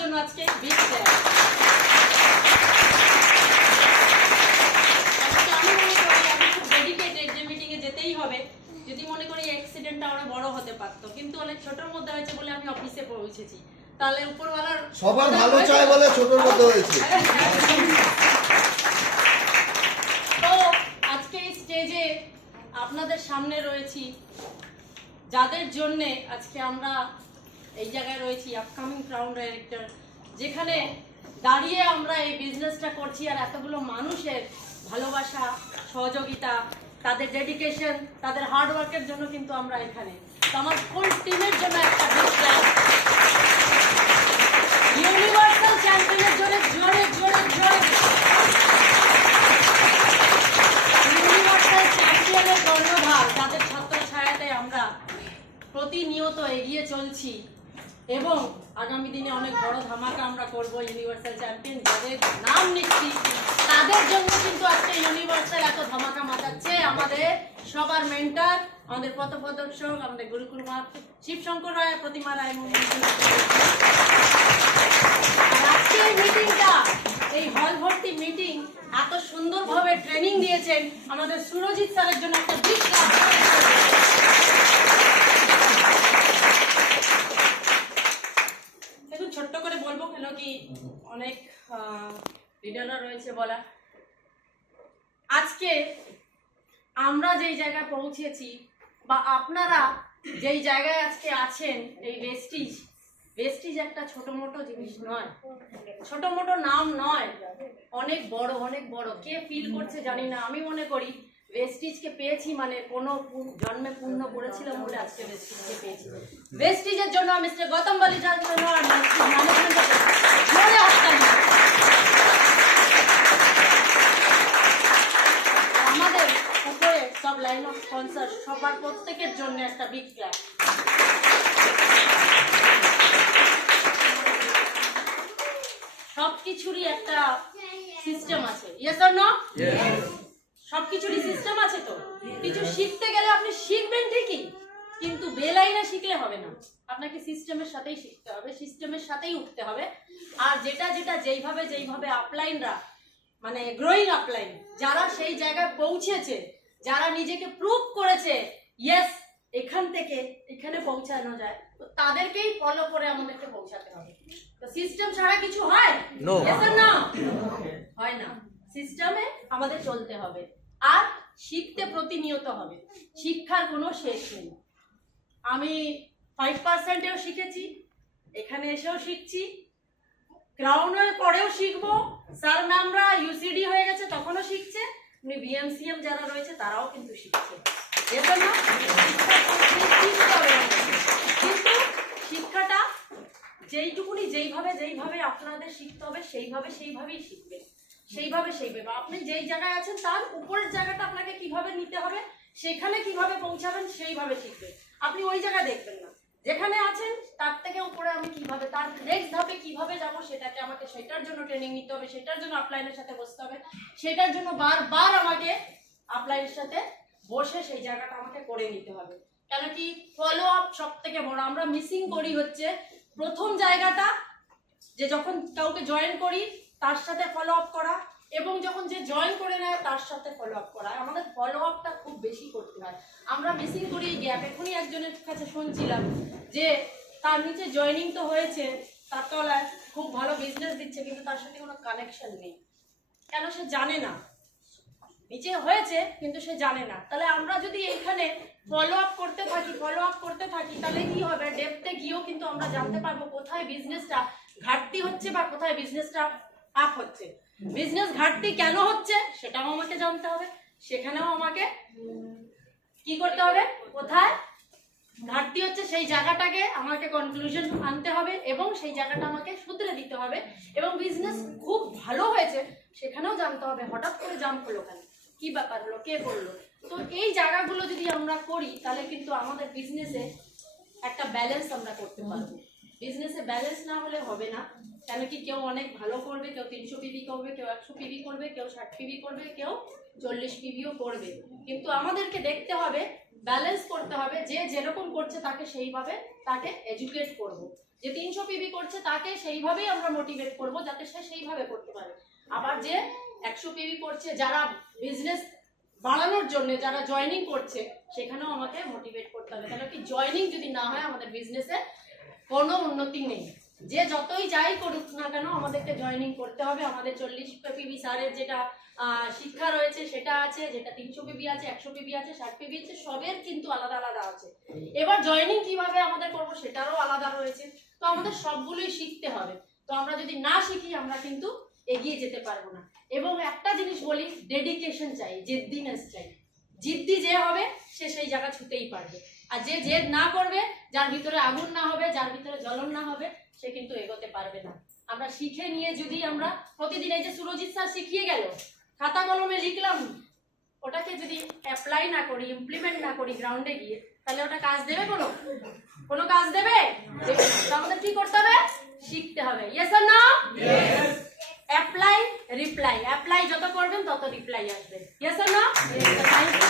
জন্য আজকে বিগ আমি মনে করি আমি খুব ডেডিকেটেড যে মিটিং এ যেতেই হবে। যদি মনে করি অ্যাক্সিডেন্টটা অনেক বড় হতে পারতো, কিন্তু অনেক ছোটর মধ্যে হয়েছে বলে আমি অফিসে পৌঁছেছি। তাহলে উপরওয়ালার সবার ভালো চাই বলে ছোটর মধ্যে হয়েছে। তো আজকে এই স্টেজে আপনাদের সামনে রয়েছি, যাদের জন্য আজকে আমরা এই জায়গায় রয়েছি, আপকামিং ক্রাউন ডাইরেক্টর, যেখানে দাঁড়িয়ে আমরা এই বিজনেসটা করছি। আর এতগুলো মানুষের ভালোবাসা, সহযোগিতা, তাদের ডেডিকেশন, তাদের হার্ড ওয়ার্কের জন্য কিন্তু আমরা এখানে। তো আমার ফুল টিমের জন্য একটা বিগ ক্ল্যাপ। ইউনিভার্সাল চ্যাম্পিয়নের জন্য জোরে জোরে জোরে। ইউনিভার্সাল চ্যাম্পিয়নের কর্ণধার, যাদের ছত্র ছায়াতে আমরা প্রতিনিয়ত এগিয়ে চলছি এবং আগামী দিনে অনেক বড় ধামাকা আমরা করব। ইউনিভার্সাল চ্যাম্পিয়ন যাদের নাম নিচ্ছি তাদের জন্য কিন্তু আজকে ইউনিভার্সাল এত ধামাকা মাতাচ্ছে। আমাদের সবার মেন্টর, আমাদের পথপ্রদর্শক, আমাদের গুরুকুল মা শিবশঙ্কর রায়, প্রতিমা রায়। আজকে এই মিটিংটা, এই হল ভর্তি মিটিং এত সুন্দরভাবে ট্রেনিং দিয়েছেন আমাদের সুরজিৎ স্যারের জন্য একটা বিগ ক্লাস। দেখুন, ছোট্ট করে বলবো কেন কি অনেক লিডাররা রয়েছে বলা। আজকে আমরা যেই জায়গায় পৌঁছেছি বা আপনারা যেই জায়গায় আজকে আছেন, এই ভেস্টিজ, ভেস্টিজ একটা ছোট মোটো জিনিস নয়, ছোট মোটো নাম নয়, অনেক বড়, অনেক বড়। কে ফিল করছে জানি না। আমি মনে করি ভেস্টিজকে পেয়েছি মানে কোনো জন্মে পূর্ণ করেছিলাম বলে আজকে ভেস্টিজকে পেয়েছি। ভেস্টিজের জন্য মিস্টার গৌতম বালিজার জন্য আর আমাদের উপরে সব লাইন অফ স্পন্সর সবার প্রত্যেকের জন্য একটা বিগ ক্ল্যাপ। সবকিছুরই একটা সিস্টেম আছে। Yes or no? সবকিছুরই সিস্টেম আছে। তো কিছু শিখতে গেলে আপনি শিখবেন ঠিকই, কিন্তু বেলাইনে শিখলে হবে না। আপনাকে সিস্টেমের সাথেই শিখতে হবে, সিস্টেমের সাথেই উঠতে হবে। আর যেটা যেটা যেইভাবে যেইভাবে আপলাইনরা, মানে গ্রোয়িং আপলাইন, যারা সেই জায়গায় পৌঁছেছে, যারা নিজেকে প্রুভ করেছে ইয়েস এখান থেকে এখানে পৌঁছানো যায়, তো তাদেরকেই ফলো করে আমাদেরকে পৌঁছাতে হবে। তো সিস্টেম ছাড়া কিছু হয় না, হয় না। সিস্টেমে আমাদের চলতে হবে আর শিখতে প্রতিনিয়ত হবে। শিক্ষার কোনো শেষ নেই। আমি 5%এও শিখেছি, এখানে এসেও শিখছি, ক্রাউনের পরেও শিখবো। স্যার ম্যামরা ইউসিডি হয়ে গেছে তখনও শিখছে, বিএমসিএম যারা রয়েছে তারাও কিন্তু শিখছে। এজন্য কিন্তু শিক্ষাটা যেইটুকুনি যেইভাবে যেইভাবে আপনাদের শিখতে হবে সেইভাবেই শিখবে, সেইভাবে আপনি যেই জায়গায় আছেন তার উপরের জায়গাটা আপনাকে কিভাবে নিতে হবে, সেখানে কিভাবে পৌঁছাবেন সেইভাবে শিখবে। আপনি ওই জায়গা দেখবেন না, যেখানে আছেন তার থেকে উপরে আমি কিভাবে, তার নেক্সট ধাপে কিভাবে যাব, সেটাকে আমাকে সেটার জন্য ট্রেনিং নিতে হবে, সেটার জন্য আপলাইনের সাথে বসতে হবে, সেটার জন্য বারবার আমাকে আপলাইনের সাথে বসে সেই জায়গাটা আমাকে করে নিতে হবে। কেন কি ফলো আপ সব থেকে বড় আমরা মিসিং করি হচ্ছে প্রথম জায়গাটা, যে যখন কাউকে জয়েন করি তার সাথে ফলো আপ করা, এবং যখন যে জয়েন করে নেয় তার সাথে ফলো আপ করা। আমাদের ফলো আপটা খুব বেশি করতে হয়, আমরা মিসিং করি এই গ্যাপ। এখনই একজনের কাছে শুনছিলাম যে তার নিচে জয়েনিং তো হয়েছে, তার তলায় খুব ভালো বিজনেস দিচ্ছে, কিন্তু তার সাথে কোনো কানেকশন নেই। কেন? সে জানে না। নিচে হয়েছে কিন্তু সে জানে না। তাহলে আমরা যদি এইখানে ফলো আপ করতে থাকি তাহলে কি হবে? ডেপথে গিয়েও কিন্তু আমরা জানতে পারবো কোথায় বিজনেসটা ঘাটতি হচ্ছে বা কোথায় বিজনেসটা আপ হচ্ছে। বিজনেস ঘাটতি কেন হচ্ছে সেটাও আমাকে জানতে হবে, সেখানেও আমাকে কি করতে হবে, কোথায় ঘাটতি হচ্ছে সেই জায়গাটাকে আমাকে কনক্লুশন আনতে হবে এবং সেই জায়গাটা আমাকে শুধরে দিতে হবে। এবং বিজনেস খুব ভালো হয়েছে সেখানেও জানতে হবে হঠাৎ করে জাম্প হলো কেন, কি ব্যাপার হলো, কে করলো। তো এই জায়গাগুলো যদি আমরা করি তাহলে কিন্তু আমাদের বিজনেসে একটা ব্যালেন্স আমরা করতে পারবো। বিজনেসে ব্যালেন্স না হলে হবে না। কেন কি কেউ অনেক ভালো করবে, কেউ 300 পিভি করবে, কেউ 100 পিভি করবে, কেউ 60 পিভি করবে, কেউ 40 পিভিও করবে। কিন্তু আমাদেরকে দেখতে হবে, ব্যালেন্স করতে হবে, যে যেরকম করছে তাকে সেইভাবে তাকে এডুকেট করব। যে 300 পিবি করছে তাকে সেইভাবেই আমরা মোটিভেট করব যাতে সে সেইভাবে করতে পারে। আবার যে 100 পিবি করছে, যারা বিজনেস বাড়ানোর জন্য যারা জয়েনিং করছে, সেখানেও আমাকে মোটিভেট করতে হবে। তাহলে কি জয়েনিং যদি না হয় আমাদের বিজনেসে কোনো উন্নতি নেই। যে যতই যাই করুক না কেন আমাদেরকে জয়েনিং করতে হবে। আমাদের 40 পিবি স্যারের যেটা শিক্ষা রয়েছে সেটা আছে, যেটা 300 পিবি আছে, 100 পিবি আছে, 60 পিবি আছে, সবের কিন্তু আলাদা আলাদা আছে। এবার জয়েনিং কিভাবে আমাদের করব সেটারও আলাদা রয়েছে। তো আমাদের সবগুলোই শিখতে হবে। তো আমরা যদি না শিখি আমরা কিন্তু এগিয়ে যেতে পারবো না। এবং একটা জিনিস বলি, ডেডিকেশন চাই, জেদ্দিনেস চাই। জিদ্দি যে হবে সে সেই জায়গা ছুতেই পারবে। আর যে জেদ না করবে, যার ভিতরে আগুন না হবে, যার ভিতরে জ্বলন না হবে, সে কিন্তু এগোতে পারবে না। আমরা শিখে নিয়ে যদি আমরা প্রতিদিন, এই যে সুরজিৎ স্যার শিখিয়ে গেল, খাতা কলমে লিখলাম, ওটাকে যদি অ্যাপ্লাই না করি, ইমপ্লিমেন্ট না করি গ্রাউন্ডে গিয়ে, তাহলে ওটা কাজ দেবে? কোনো কাজ দেবে? তো আমাদের কি করতে হবে? শিখতে হবে। Yes or no? Apply, reply. Apply যত করবেন তত রিপ্লাই আসবে। Yes or no? Thank you.